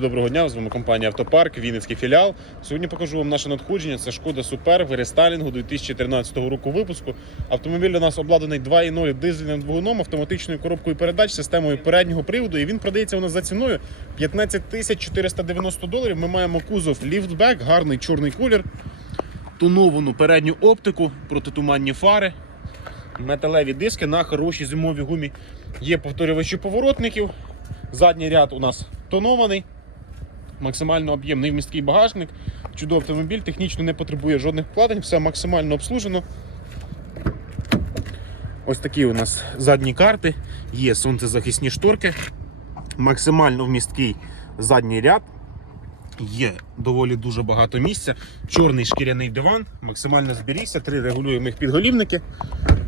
Доброго дня, з вами компанія Автопарк, Вінницький філіал. Сьогодні покажу вам наше надходження. Це шкода Супер в рестайлінгу 2013 року випуску. Автомобіль у нас обладнаний 2.0 дизельним двигуном, автоматичною коробкою передач, системою переднього приводу. І він продається у нас за ціною 15 тисяч 490 доларів. Ми маємо кузов ліфтбек, гарний чорний колір, тоновану передню оптику, протитуманні фари, металеві диски на хорошій зимовій гумі. Є повторювачі поворотників. Задній ряд у нас тонований максимально об'ємний вмісткий багажник. Чудовий автомобіль, технічно не потребує жодних вкладень, все максимально обслужено. Ось такі у нас задні карти, є сонцезахисні шторки, максимально вмісткий задній ряд. Є доволі дуже багато місця. Чорний шкіряний диван, максимально зберігся, три регулюємих підголівники.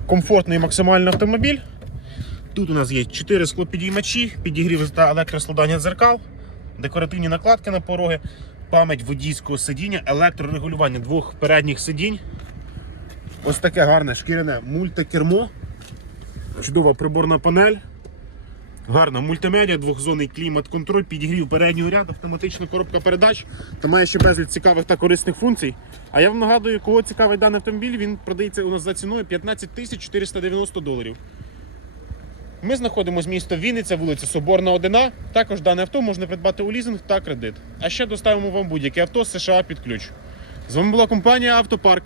Комфортний максимально автомобіль. Тут у нас є 4 склопідіймачі, підігрів та електроскладання дзеркал, декоративні накладки на пороги, пам'ять водійського сидіння, електрорегулювання двох передніх сидінь. Ось таке гарне шкіряне мультикермо, чудова приборна панель. Гарна мультимедіа, двохзонний клімат-контроль, підігрів переднього ряду, автоматична коробка передач та має ще безліч цікавих та корисних функцій. А я вам нагадую, кого цікавий даний автомобіль, він продається у нас за ціною 15 490 доларів. Ми знаходимося місто Вінниця, вулиця Соборна 1. Також дане авто можна придбати у лізинг та кредит. А ще доставимо вам будь-яке авто з США під ключ. З вами була компанія Автопарк.